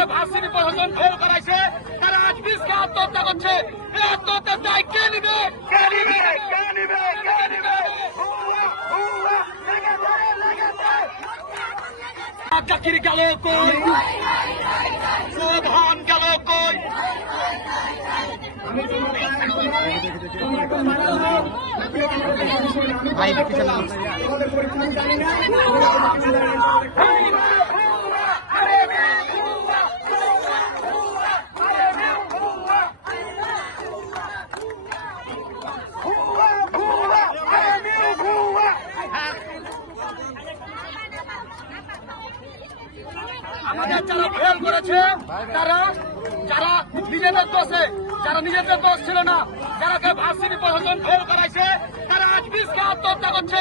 যারাকে varsity প্রশাসন fail করাইছে তারা আজ বিষকে আত্মহত্যা করছে। এই আত্মহত্যার দায় কে নিবে? কে নিবে? কে নিবে? কে নিবে? চাকরি গেল কই? প্রধান গেল কই? ভাই দেখতে চলাম আমাদের যারা ফেল করেছে তারা যারা নিজেদের দোষ ছিল না, যারাকে ভার্সিটি প্রশাসন ফেল করাইছে তারা আজ বিষকে আত্মহত্যা করছে।